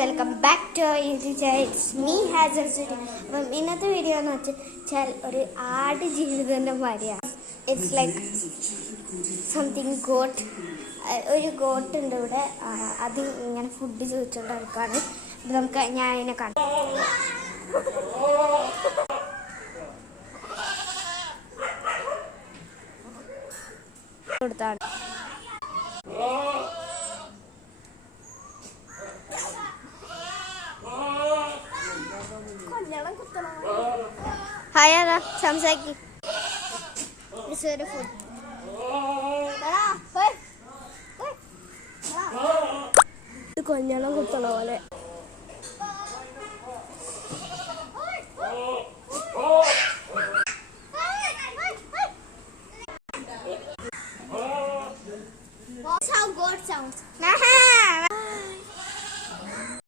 Welcome back to it's me Hazel Suri. അപ്പം ഇന്നത്തെ video എന്ന് വെച്ചാൽ ഒരു ആട് ജീവിതത്തിൻ്റെ മാതിരിയാണ്. It's like something goat. ഒരു ഗോട്ട് ഉണ്ട് ഇവിടെ. അത് ഇങ്ങനെ ഫുഡ് ചോദിച്ചുകൊണ്ട് നടക്കുകയാണ്. നമുക്ക് ഞാൻ അതിനെ കണ്ടു കൊടുത്താണ്. ഹായ് അതാ സംസാരിക്ക്. കൊഞ്ഞണം കുത്തണ പോലെ. How God sounds.